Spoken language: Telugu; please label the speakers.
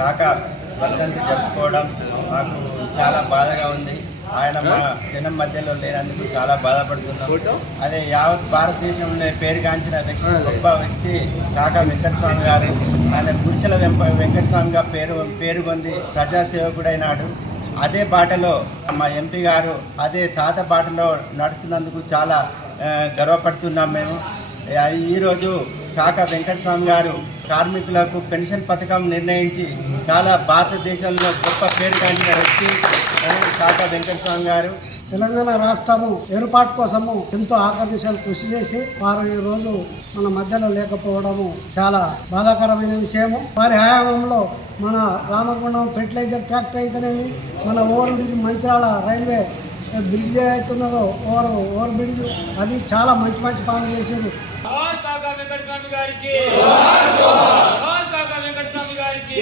Speaker 1: కాక వర్ధంతి జరుపుకోవడం మాకు చాలా బాధగా ఉంది. ఆయన మా జనం మధ్యలో లేనందుకు చాలా బాధపడుతున్నాం. అదే యావత్ భారతదేశంలో పేరుగాంచిన వ్యక్తి గొప్ప వ్యక్తి కాక వెంకటస్వామి గారు. ఆయన గుడిసెల వెంప వెంకటస్వామిగా పేరు పేరు పొంది ప్రజాసేవకుడైనాడు. అదే బాటలో మా ఎంపీ గారు అదే తాత బాటలో నడుస్తున్నందుకు చాలా గర్వపడుతున్నాం మేము. ఈరోజు కాక వెంకటస్వామి గారు కార్మికులకు పెన్షన్ పథకం నిర్ణయించి చాలా భారతదేశంలో గొప్ప పేరు గాంచిన వ్యక్తి ఆ, కాక వెంకటస్వామి గారు.
Speaker 2: తెలంగాణ రాష్ట్రము ఏర్పాటు కోసము ఎంతో ఆకర్షణ కృషి చేసి వారు ఈ రోజు మన మధ్యలో లేకపోవడము చాలా బాధాకరమైన విషయము. వారి హయాంలో మన రామగుండం ఫెర్టిలైజర్ ఫ్యాక్టరీ అయితేనేమి మన ఓవర్ మంచిరాల రైల్వే బ్రిడ్జ్ అవుతున్నదో ఓవర్ ఓవర్ బ్రిడ్జ్ అది చాలా మంచి మంచి పనులు చేసింది.
Speaker 3: వెంకటస్వామి గారికి వెంకటస్వామి గారికి.